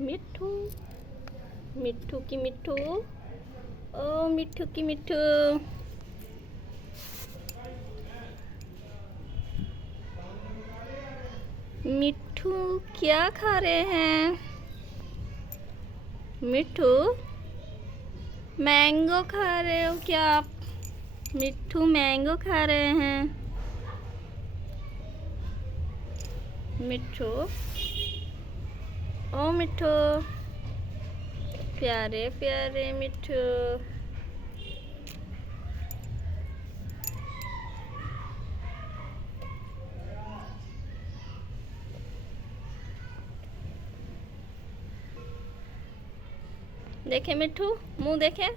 मिट्ठू, मिट्ठू की मिट्ठू, ओ मिट्ठू की मिट्ठू। मिट्ठू क्या खा रहे हैं? मिट्ठू मैंगो खा रहे हो क्या आप? मिट्ठू मैंगो खा रहे हैं। मिट्ठू, ओ मिट्ठू, प्यारे प्यारे मिट्ठू। देखे मिट्ठू, मुंह देखे।